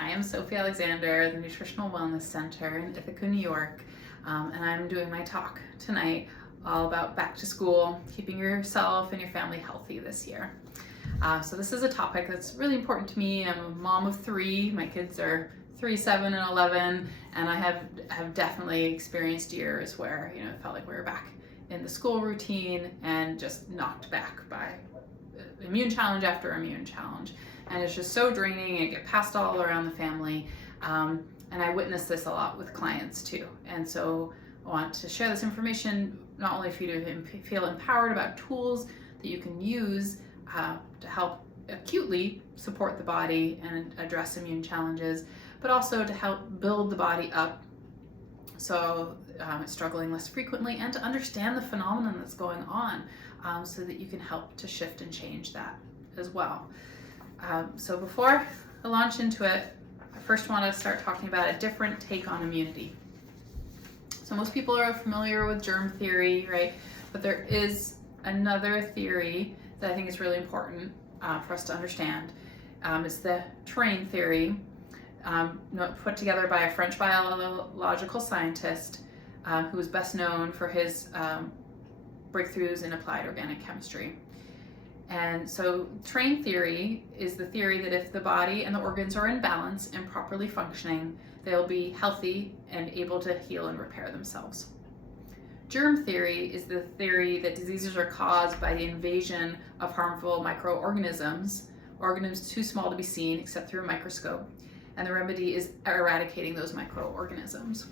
I am Sophie Alexander, the Nutritional Wellness Center in Ithaca, New York, and I'm doing my talk tonight all about back to school, keeping yourself and your family healthy this year. So this is a topic that's really important to me. I'm a mom of three. My kids are 3, 7, and 11, and I have definitely experienced years where it felt like we were back in the school routine and just knocked back by immune challenge after immune challenge. And it's just so draining. It get passed all around the family. And I witness this a lot with clients too. And so I want to share this information not only for you to feel empowered about tools that you can use to help acutely support the body and address immune challenges, but also to help build the body up so it's struggling less frequently, and to understand the phenomenon that's going on so that you can help to shift and change that as well. So before I launch into it, I first want to start talking about a different take on immunity. So most people are familiar with germ theory, right? But there is another theory that I think is really important for us to understand. It's the terrain theory, put together by a French biological scientist who is best known for his breakthroughs in applied organic chemistry. And so terrain theory is the theory that if the body and the organs are in balance and properly functioning, they'll be healthy and able to heal and repair themselves. Germ theory is the theory that diseases are caused by the invasion of harmful microorganisms, organisms too small to be seen except through a microscope, and the remedy is eradicating those microorganisms.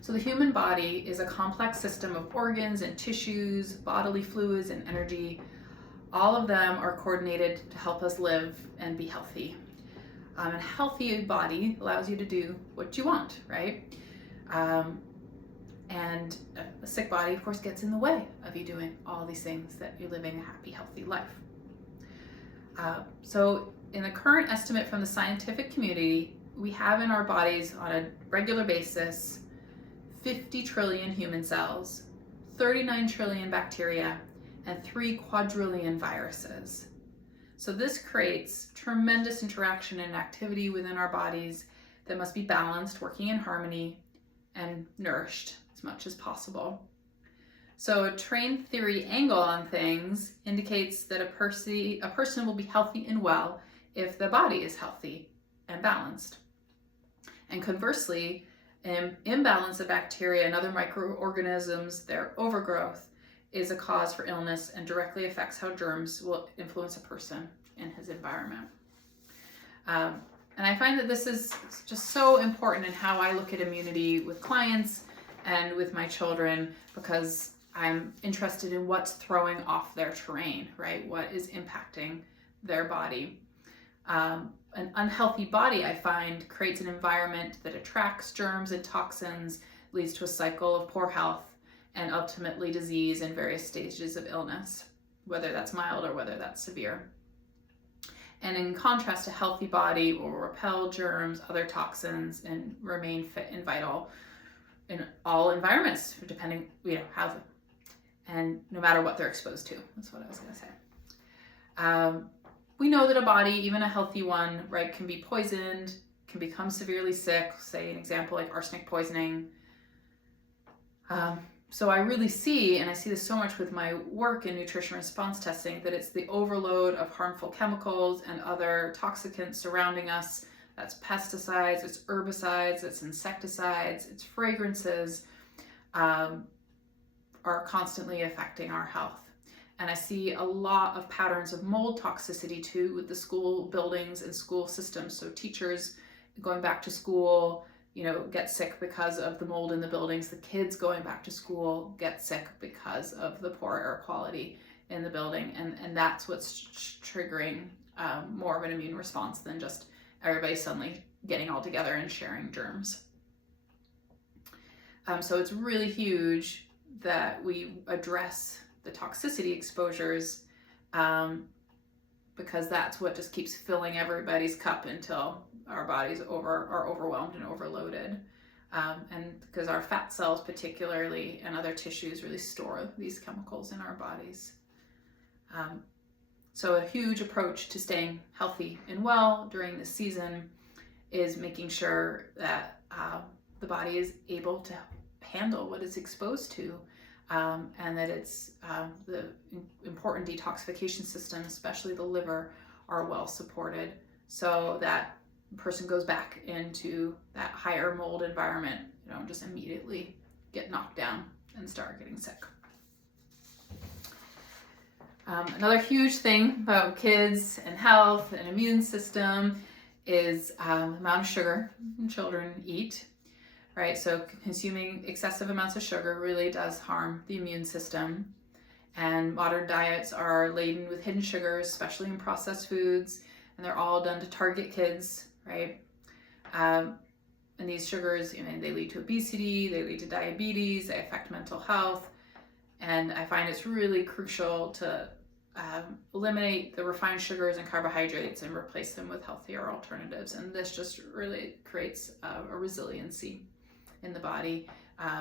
So the human body is a complex system of organs and tissues, bodily fluids and energy. All of them are coordinated to help us live and be healthy. A healthy body allows you to do what you want, right? And a sick body, of course, gets in the way of you doing all these things that you're living a happy, healthy life. So in the current estimate from the scientific community, we have in our bodies on a regular basis 50 trillion human cells, 39 trillion bacteria, and 3 quadrillion viruses. So this creates tremendous interaction and activity within our bodies that must be balanced, working in harmony, and nourished as much as possible. So a terrain theory angle on things indicates that a person will be healthy and well if the body is healthy and balanced. And conversely, an imbalance of bacteria and other microorganisms, their overgrowth, is a cause for illness and directly affects how germs will influence a person in his environment. And I find that this is just so important in how I look at immunity with clients and with my children, because I'm interested in what's throwing off their terrain, right? What is impacting their body. An unhealthy body, I find, creates an environment that attracts germs and toxins, leads to a cycle of poor health, and ultimately disease and various stages of illness, whether that's mild or whether that's severe. And in contrast, a healthy body will repel germs, other toxins, and remain fit and vital in all environments, depending, how, and no matter what they're exposed to. That's what I was gonna say. We know that a body, even a healthy one, right, can be poisoned, can become severely sick, say an example like arsenic poisoning. So I really see, and I see this so much with my work in nutrition response testing, that it's the overload of harmful chemicals and other toxicants surrounding us. That's pesticides, it's herbicides, it's insecticides, it's fragrances, are constantly affecting our health. And I see a lot of patterns of mold toxicity too with the school buildings and school systems. So teachers going back to school, get sick because of the mold in the buildings. The kids going back to school get sick because of the poor air quality in the building. And that's what's triggering more of an immune response than just everybody suddenly getting all together and sharing germs. So it's really huge that we address the toxicity exposures because that's what just keeps filling everybody's cup until our bodies are overwhelmed and overloaded. And because our fat cells particularly and other tissues really store these chemicals in our bodies. So a huge approach to staying healthy and well during this season is making sure that the body is able to handle what it's exposed to, and that it's the important detoxification system, especially the liver, are well supported, so that person goes back into that higher mold environment. You don't just immediately get knocked down and start getting sick. Another huge thing about kids and health and immune system is the amount of sugar children eat, right? So consuming excessive amounts of sugar really does harm the immune system. And modern diets are laden with hidden sugars, especially in processed foods, and they're all done to target kids, right? And these sugars, they lead to obesity, they lead to diabetes, they affect mental health. And I find it's really crucial to eliminate the refined sugars and carbohydrates and replace them with healthier alternatives. And this just really creates a resiliency in the body,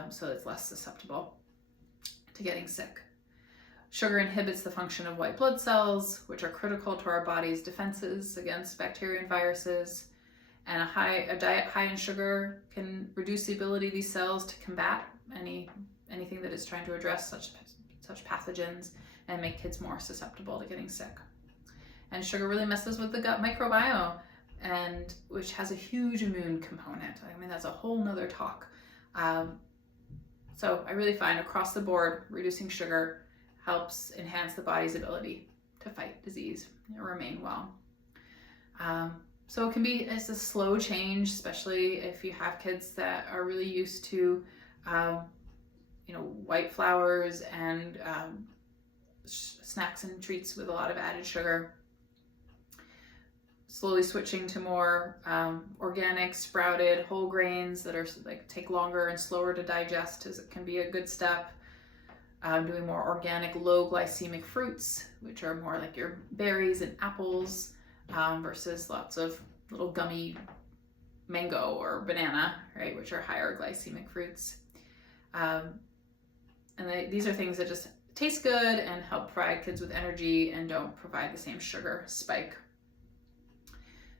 so it's less susceptible to getting sick. Sugar inhibits the function of white blood cells, which are critical to our body's defenses against bacteria and viruses. And a diet high in sugar can reduce the ability of these cells to combat anything that is trying to address such pathogens, and make kids more susceptible to getting sick. And sugar really messes with the gut microbiome, and which has a huge immune component. I mean, that's a whole nother talk. So I really find across the board, reducing sugar helps enhance the body's ability to fight disease and remain well. So it's a slow change, especially if you have kids that are really used to, white flours and snacks and treats with a lot of added sugar. Slowly switching to more organic, sprouted, whole grains that are take longer and slower to digest can be a good step. Doing more organic, low glycemic fruits, which are more like your berries and apples, versus lots of little gummy mango or banana, right, which are higher glycemic fruits. These are things that just taste good and help provide kids with energy and don't provide the same sugar spike.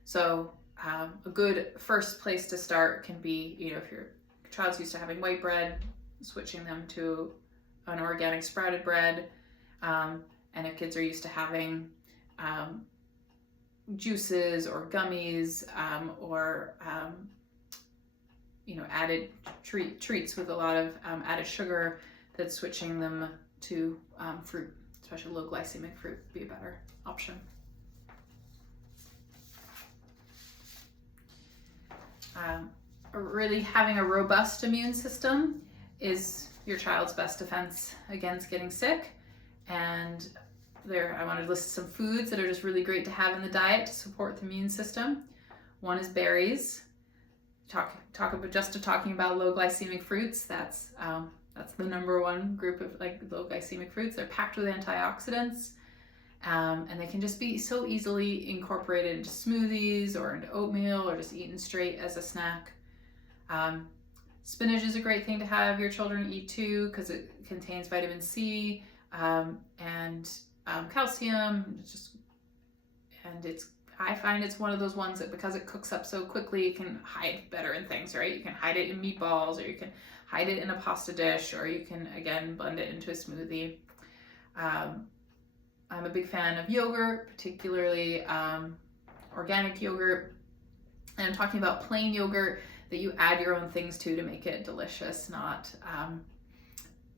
So a good first place to start can be, if your child's used to having white bread, switching them to an organic sprouted bread. And if kids are used to having juices or gummies or added treats with a lot of added sugar, that switching them to fruit, especially low glycemic fruit, would be a better option. Really having a robust immune system is your child's best defense against getting sick. And I wanted to list some foods that are just really great to have in the diet to support the immune system. One is berries. Talking about low glycemic fruits, that's the number one group of low glycemic fruits. They're packed with antioxidants, and they can just be so easily incorporated into smoothies or into oatmeal or just eaten straight as a snack. Spinach is a great thing to have your children eat too, because it contains vitamin C and calcium. I find it's one of those ones that, because it cooks up so quickly, it can hide better in things, right? You can hide it in meatballs, or you can hide it in a pasta dish, or you can, again, blend it into a smoothie. I'm a big fan of yogurt, particularly organic yogurt. And I'm talking about plain yogurt that you add your own things to make it delicious, not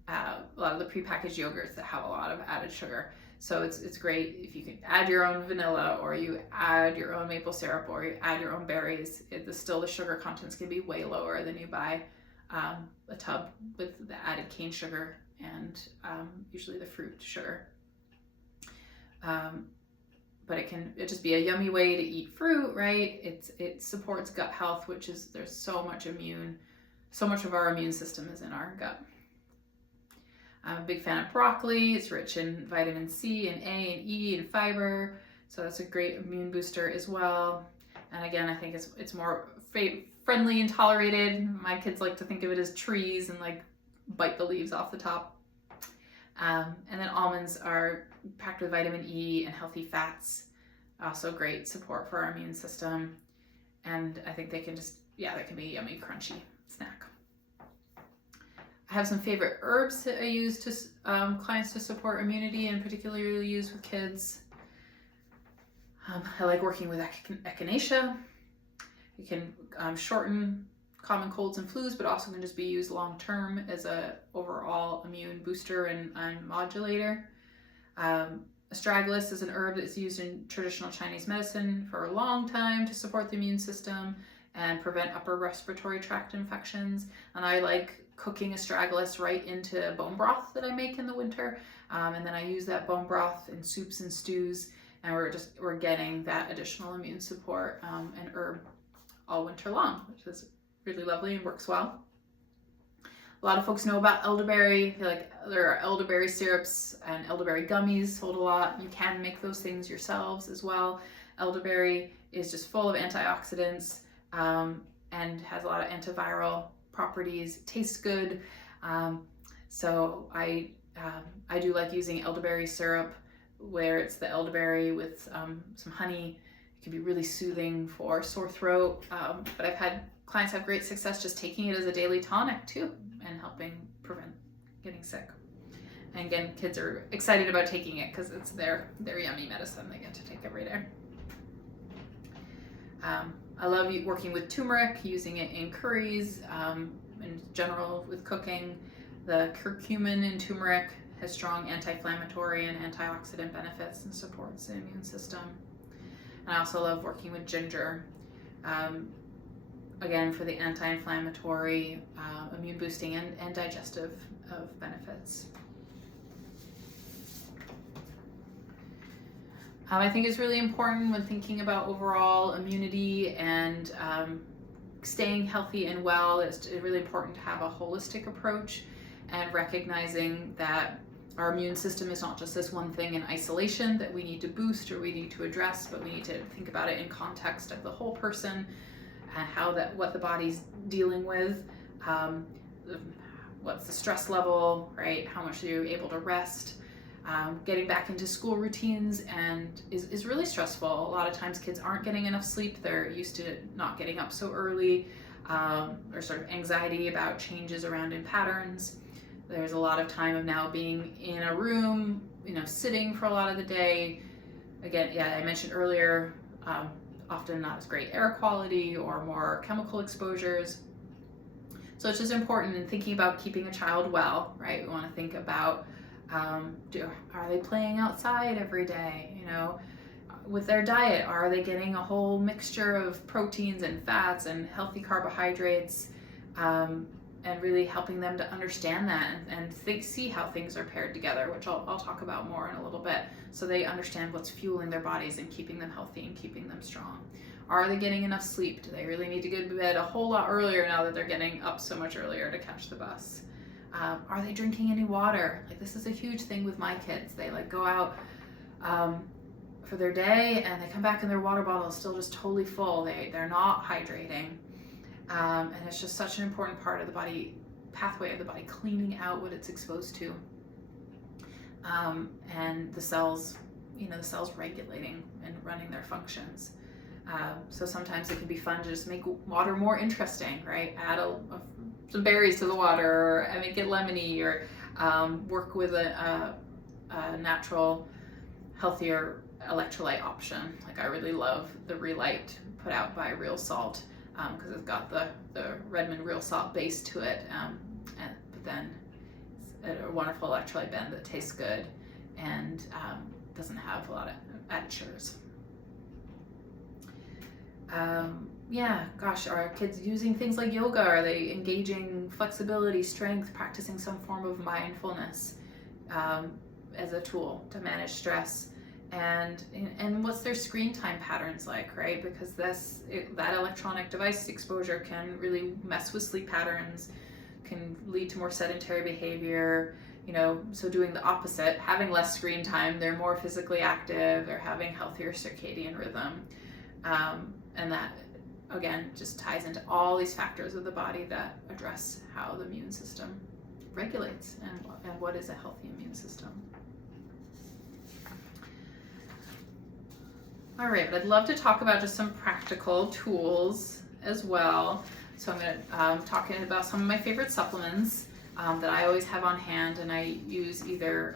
a lot of the prepackaged yogurts that have a lot of added sugar. So it's great if you can add your own vanilla, or you add your own maple syrup, or you add your own berries. The sugar contents can be way lower than you buy a tub with the added cane sugar and usually the fruit sugar. But it just be a yummy way to eat fruit, right? It supports gut health, there's so much of our immune system is in our gut. I'm a big fan of broccoli. It's rich in vitamin C and A and E and fiber, so that's a great immune booster as well. And again, I think it's more friendly and tolerated. My kids like to think of it as trees and bite the leaves off the top. And then almonds are packed with vitamin E and healthy fats, also great support for our immune system. And I think they can just, yeah, that can be a yummy, crunchy snack. I have some favorite herbs that I use to clients to support immunity, and particularly use with kids. I like working with echinacea. It can shorten common colds and flus, but also can just be used long term as a overall immune booster and modulator. Astragalus is an herb that's used in traditional Chinese medicine for a long time to support the immune system and prevent upper respiratory tract infections. And I like cooking astragalus right into bone broth that I make in the winter. And then I use that bone broth in soups and stews, and we're getting that additional immune support and herb all winter long, which is really lovely and works well. A lot of folks know about elderberry. Like, there are elderberry syrups and elderberry gummies sold a lot. You can make those things yourselves as well. Elderberry is just full of antioxidants and has a lot of antiviral properties. Tastes good. So I do like using elderberry syrup, where it's the elderberry with some honey. It can be really soothing for sore throat. But I've had clients have great success just taking it as a daily tonic too, and helping prevent getting sick. And again, kids are excited about taking it because it's their yummy medicine they get to take every day. I love working with turmeric, using it in curries, in general with cooking. The curcumin in turmeric has strong anti-inflammatory and antioxidant benefits and supports the immune system. And I also love working with ginger, again for the anti-inflammatory, immune boosting, and digestive benefits. I think it's really important when thinking about overall immunity and staying healthy and well. It's really important to have a holistic approach, and recognizing that our immune system is not just this one thing in isolation that we need to boost or we need to address, but we need to think about it in context of the whole person and what the body's dealing with, what's the stress level, right? How much are you able to rest? Getting back into school routines and is really stressful. A lot of times kids aren't getting enough sleep. They're used to not getting up so early. There's sort of anxiety about changes around in patterns. There's a lot of time of now being in a room, sitting for a lot of the day. Again, yeah, I mentioned earlier, often not as great air quality or more chemical exposures. So it's just important in thinking about keeping a child well, right? We want to think about, are they playing outside every day? With their diet, are they getting a whole mixture of proteins and fats and healthy carbohydrates? And really helping them to understand that and see how things are paired together, which I'll talk about more in a little bit, so they understand what's fueling their bodies and keeping them healthy and keeping them strong. Are they getting enough sleep? Do they really need to go to bed a whole lot earlier now that they're getting up so much earlier to catch the bus? Are they drinking any water? Like, this is a huge thing with my kids. They go out for their day and they come back and their water bottle is still just totally full. They're not hydrating. And it's just such an important part of the body, pathway of the body, cleaning out what it's exposed to. And the cells regulating and running their functions. So sometimes it can be fun to just make water more interesting, right? Add some berries to the water, or make it lemony, or work with a natural, healthier electrolyte option. Like, I really love the Relight put out by Real Salt, because it's got the Redmond Real Salt base to it, but then it's a wonderful electrolyte blend that tastes good and doesn't have a lot of additives. Are kids using things like yoga? Are they engaging flexibility, strength, practicing some form of mindfulness as a tool to manage stress? And what's their screen time patterns like, right? Because that electronic device exposure can really mess with sleep patterns, can lead to more sedentary behavior, so doing the opposite, having less screen time, they're more physically active, they're having healthier circadian rhythm. And that, again, just ties into all these factors of the body that address how the immune system regulates and what is a healthy immune system. All right, but I'd love to talk about just some practical tools as well. So I'm going to talking about some of my favorite supplements that I always have on hand, and I use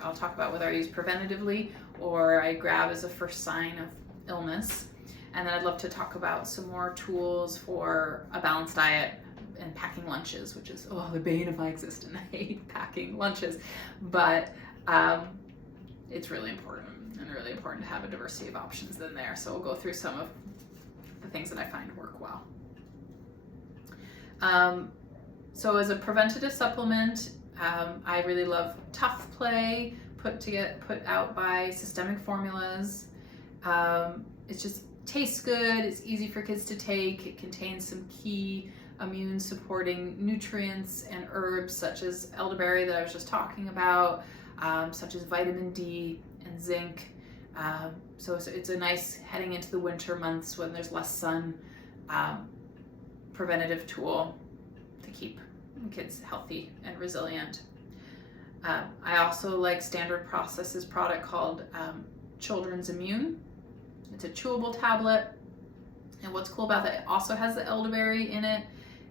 I'll talk about whether I use preventatively or I grab as a first sign of illness. And then I'd love to talk about some more tools for a balanced diet and packing lunches, which is, the bane of my existence. I hate packing lunches, but it's really important to have a diversity of options in there. So we'll go through some of the things that I find work well. So as a preventative supplement, I really love Tough Play, put out by Systemic Formulas. It just tastes good, it's easy for kids to take, it contains some key immune supporting nutrients and herbs such as elderberry that I was just talking about, such as vitamin D and zinc. So it's a nice, heading into the winter months when there's less sun, preventative tool to keep kids healthy and resilient. I also like Standard Process's product called Children's Immune. It's a chewable tablet, and what's cool about that, it also has the elderberry in it.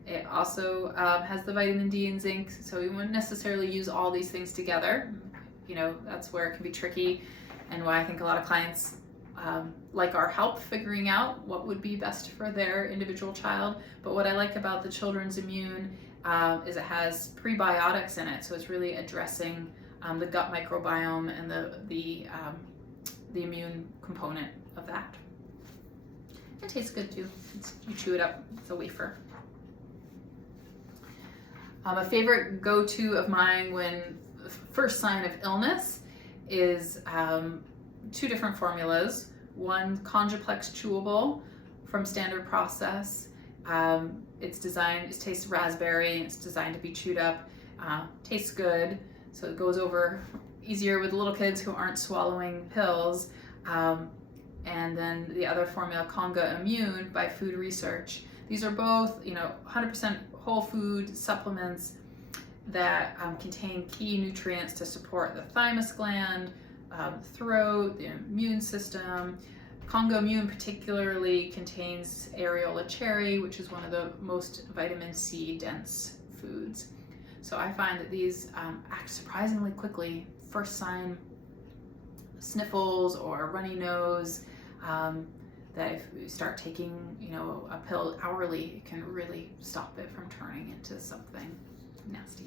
It also has the vitamin D and zinc, so you wouldn't necessarily use all these things together. That's where it can be tricky, and why I think a lot of clients like our help figuring out what would be best for their individual child. But what I like about the Children's Immune is it has prebiotics in it, so it's really addressing the gut microbiome and the immune component of that. It tastes good too. You chew it up, it's a wafer. A favorite go-to of mine when first sign of illness is two different formulas. One, Conjuplex Chewable from Standard Process. It tastes raspberry, and it's designed to be chewed up. Tastes good, so it goes over easier with little kids who aren't swallowing pills. And then the other formula, Conga Immune by Food Research. These are both, 100% whole food supplements that contain key nutrients to support the thymus gland, throat, the immune system. Conga Immune particularly contains areola cherry, which is one of the most vitamin C dense foods. So I find that these act surprisingly quickly. First sign, sniffles or runny nose, that if you start taking, a pill hourly, it can really stop it from turning into something nasty.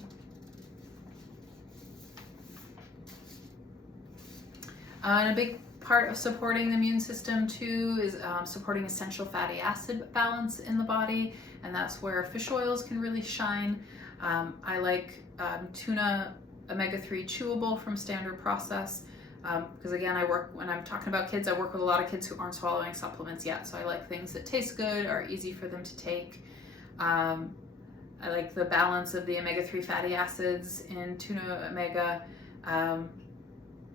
And a big part of supporting the immune system too is supporting essential fatty acid balance in the body, and that's where fish oils can really shine. I like tuna omega-3 chewable from Standard Process, because again, when I'm talking about kids, I work with a lot of kids who aren't swallowing supplements yet, so I like things that taste good, are easy for them to take. I like the balance of the omega-3 fatty acids in tuna omega,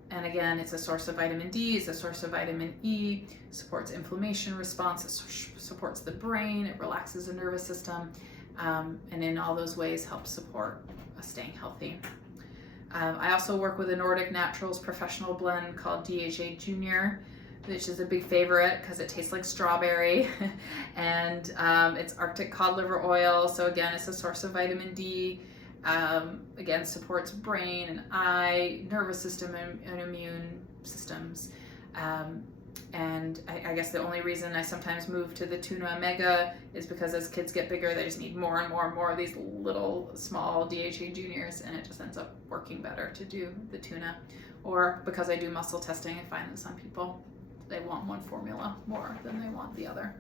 and again, it's a source of vitamin D, it's a source of vitamin E, supports inflammation response, it supports the brain, it relaxes the nervous system, and in all those ways helps support staying healthy. I also work with a Nordic Naturals professional blend called DHA Junior, which is a big favorite because it tastes like strawberry, and it's Arctic cod liver oil, so again, it's a source of vitamin D. Again, supports brain and eye, nervous system, and immune systems. And I guess the only reason I sometimes move to the tuna omega is because as kids get bigger, they just need more and more and more of these little small DHA juniors, and it just ends up working better to do the tuna. Or because I do muscle testing, I find that some people, they want one formula more than they want the other.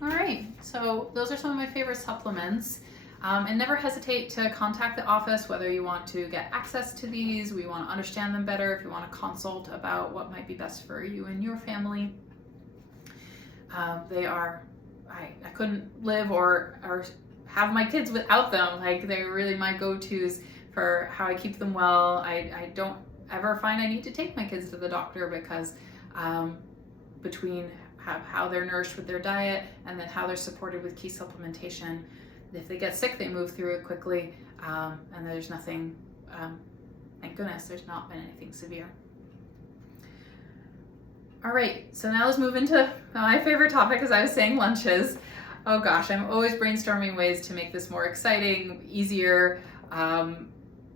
All right, so those are some of my favorite supplements. And never hesitate to contact the office, whether you want to get access to these, we want to understand them better, if you want to consult about what might be best for you and your family. I couldn't live or have my kids without them. Like, they're really my go-tos for how I keep them well. I don't ever find I need to take my kids to the doctor because between how they're nourished with their diet and then how they're supported with key supplementation, if they get sick, they move through it quickly, and there's nothing Thank goodness there's not been anything severe. All right, so now let's move into my favorite topic, as I was saying, lunches. Oh gosh, I'm always brainstorming ways to make this more exciting, easier, and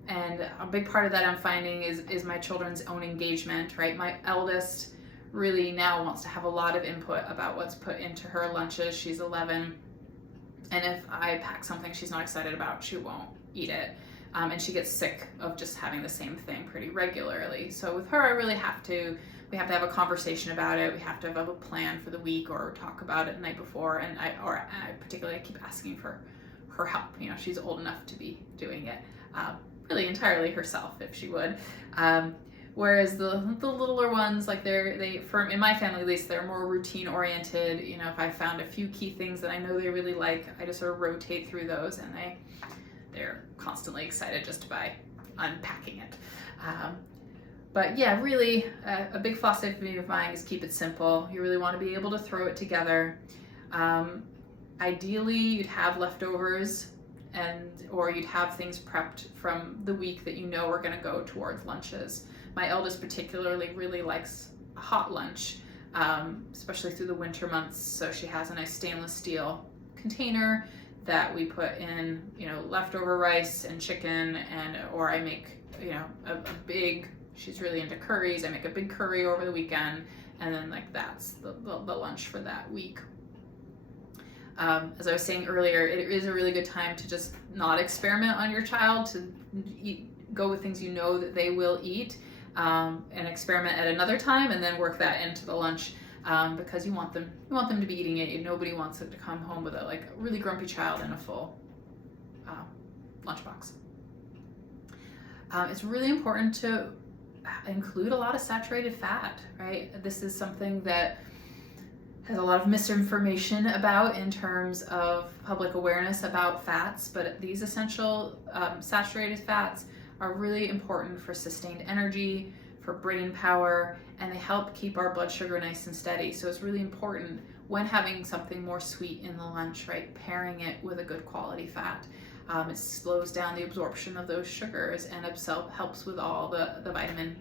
a big part of that I'm finding is my children's own engagement, right? My eldest really now wants to have a lot of input about what's put into her lunches. She's 11, and if I pack something she's not excited about, she won't eat it. And she gets sick of just having the same thing pretty regularly. So with her, we have to have a conversation about it. We have to have a plan for the week or talk about it the night before. And I particularly keep asking for her help. You know, she's old enough to be doing it really entirely herself if she would. Whereas the littler ones, like in my family at least, they're more routine oriented. You know, if I found a few key things that I know they really like, I just sort of rotate through those, and they're constantly excited just by unpacking it. But yeah, really, a big philosophy of mine is keep it simple. You really want to be able to throw it together. Ideally, you'd have leftovers, or you'd have things prepped from the week that you know are going to go towards lunches. My eldest particularly really likes a hot lunch, especially through the winter months. So she has a nice stainless steel container that we put in, you know, leftover rice and chicken, or I make, you know, she's really into curries. I make a big curry over the weekend, and then like that's the lunch for that week. As I was saying earlier, it is a really good time to just not experiment on your child, to go with things you know that they will eat, and experiment at another time, and then work that into the lunch, because you want them to be eating it. Nobody wants it to come home with a really grumpy child and a full lunchbox. It's really important to include a lot of saturated fat, right? This is something that has a lot of misinformation about in terms of public awareness about fats, but these essential saturated fats are really important for sustained energy, for brain power, and they help keep our blood sugar nice and steady. So it's really important when having something more sweet in the lunch, right? Pairing it with a good quality fat. It slows down the absorption of those sugars and helps with all the vitamin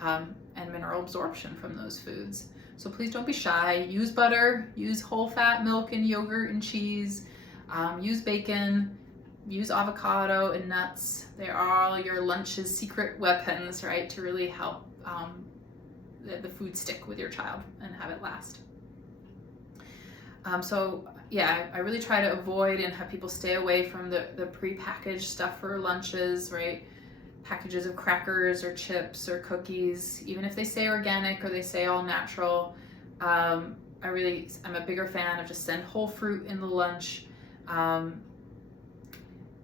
and mineral absorption from those foods. So please don't be shy. Use butter, use whole fat milk and yogurt and cheese, use bacon, use avocado and nuts. They are all your lunch's secret weapons, right? To really help the food stick with your child and have it last. So yeah, I really try to avoid and have people stay away from the pre-packaged stuff for lunches, right? Packages of crackers or chips or cookies, even if they say organic or they say all natural. I'm a bigger fan of just send whole fruit in the lunch.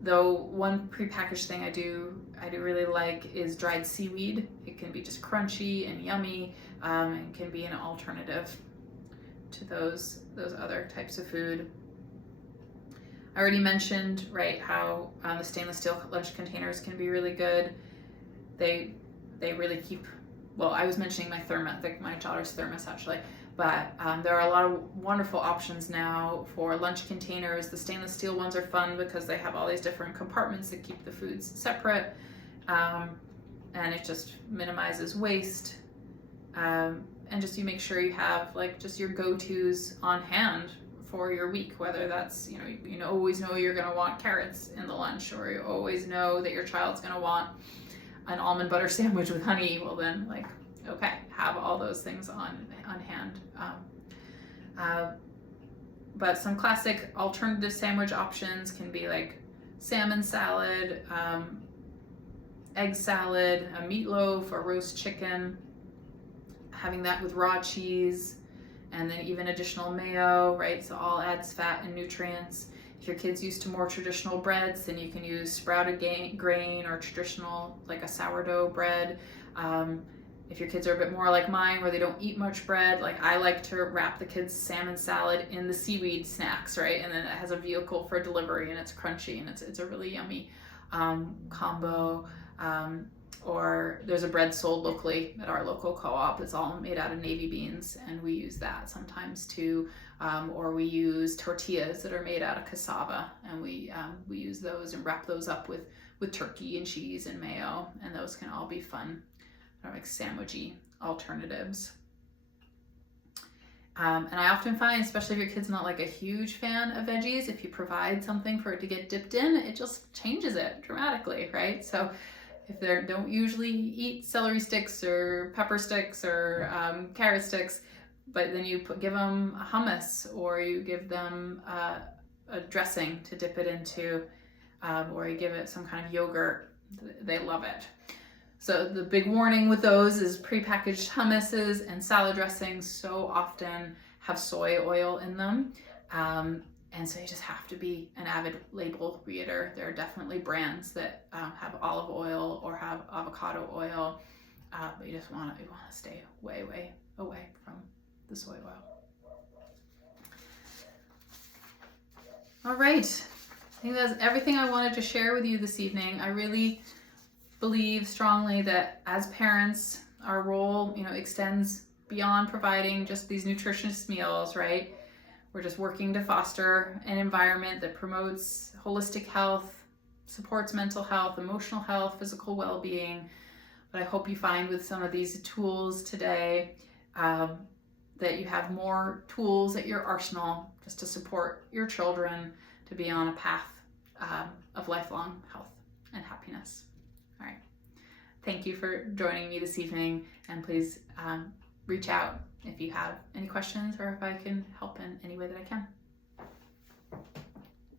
Though one prepackaged thing I do really like is dried seaweed. It can be just crunchy and yummy, and can be an alternative to those other types of food. I already mentioned, right, how the stainless steel lunch containers can be really good. They really keep, well, I was mentioning my daughter's thermos actually, but there are a lot of wonderful options now for lunch containers. The stainless steel ones are fun because they have all these different compartments that keep the foods separate, and it just minimizes waste. And just you make sure you have just your go-tos on hand for your week, whether that's, you always know you're going to want carrots in the lunch, or you always know that your child's going to want an almond butter sandwich with honey. Well then, okay, have all those things on hand. But some classic alternative sandwich options can be like salmon salad, egg salad, a meatloaf, or roast chicken, having that with raw cheese, and then even additional mayo, right? So all adds fat and nutrients. If your kid's used to more traditional breads, then you can use sprouted grain or traditional, like a sourdough bread. If your kids are a bit more like mine, where they don't eat much bread, I like to wrap the kids' salmon salad in the seaweed snacks, right? And then it has a vehicle for delivery, and it's crunchy, and it's a really yummy combo. Or there's a bread sold locally at our local co-op. It's all made out of navy beans, and we use that sometimes too. Or we use tortillas that are made out of cassava, and we use those and wrap those up with with turkey and cheese and mayo, and those can all be fun, like sandwichy alternatives. And I often find, especially if your kid's not like a huge fan of veggies, if you provide something for it to get dipped in, it just changes it dramatically, right? So if they don't usually eat celery sticks or pepper sticks or carrot sticks, but then you give them a hummus, or you give them a dressing to dip it into, or you give it some kind of yogurt, they love it. So the big warning with those is prepackaged hummuses and salad dressings so often have soy oil in them. And so you just have to be an avid label reader. There are definitely brands that have olive oil or have avocado oil, but you want to stay way away from the soy oil. All right, I think that's everything I wanted to share with you this evening. I really believe strongly that as parents, our role, extends beyond providing just these nutritious meals, right? We're just working to foster an environment that promotes holistic health, supports mental health, emotional health, physical well-being. But I hope you find with some of these tools today that you have more tools at your arsenal just to support your children to be on a path of lifelong health and happiness. All right. Thank you for joining me this evening, and please reach out if you have any questions or if I can help in any way that I can.